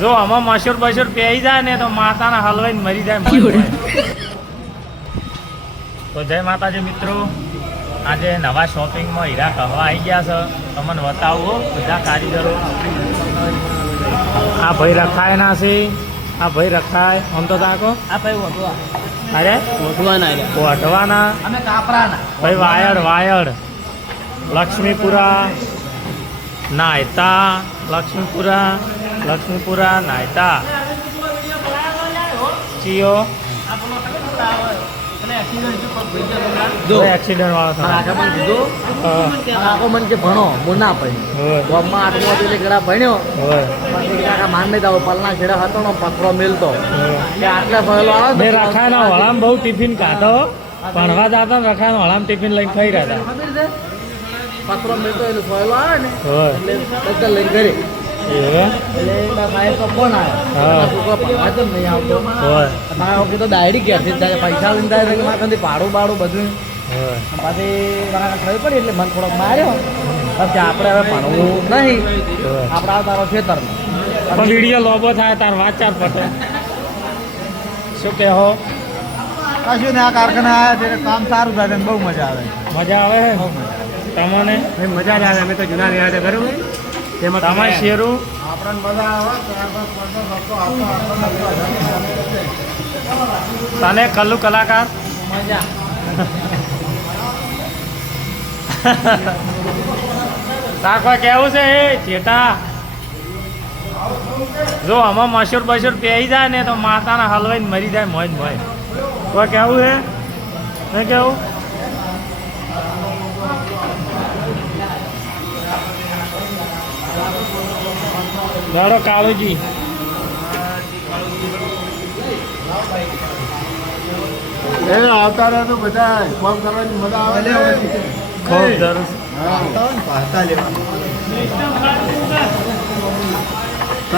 જો આમાં મસૂર બસૂર પહેરી જાય ને તો માતાના હલવાઈને મરી જાય. તો જય માતાજી મિત્રો, આજે નવા શોપિંગમાં હીરા કહવા આવી ગયા છે. તમને બતાવો બધા કારીગરો. આ ભાઈ રખાય ના છે, આ ભાઈ રખાય આમ તો તાકો. આ ભાઈ વટવા. અરે વટવાના અમે કાપરાના. ભાઈ વાયડ લક્ષ્મીપુરા નાયતા, લક્ષ્મીપુરા નાયતા ચિયો એક્સિડન્ટ વાળો આખો મન કે ભણો હું ના ભણ્યો ગામમાં 8મો એટલે ઘણા ભણ્યો કાકા માન નહીં દાવ પલના છેડા હતો ને પકડો મેલતો કે આટલે ભણેલો આવે મેં રખાના વળામ બહુ ટિફિન ખાતો ભણવા જતા રખાના વળામ ટિફિન લઈને ખાઈ રહ્યા હતા. પકડો મેલતો એટલે ભણેલો આવે ને એટલે બધા લઈને ઘરે એટલે સાહેબ તો ફોન આવ્યો નહીં આવતો મારા વખતે તો ડાયરી ક્યાંથી જાય પૈસા લઈને જાય કે મારા ભાડું બધું પછી મારા ખબર પડી એટલે મને થોડોક માર્યો પછી આપણે હવે ભણવું નહીં આપણે તારો ખેતરનો પણ વિડીયો લોબો થાય તાર વાત ચાર પટે શું કહો? કશું ને આ કારખાના આવ્યા ત્યારે કામ સારું થાય બહુ મજા આવે. મજા આવે તમને? મજા જ આવે. અમે તો જૂના રહ્યા હતા બરાબર તેમાં તમારે શેરું આપણને મજા આવે. તને કલ્લુ કલાકાર મજા તાર કોઈ કેવું છે એ ચેટા? જો આમાં મસૂર બસૂર પહેરી જાય ને તો માતાના હલવાઈને મરી જાય. મોજ કોઈ કેવું છે? નહીં કેવું? જાડો કાળુજી આવતા રહે તો બધા ફોન કરવાની મજા આવે. ખૂબ સરસ. લેવા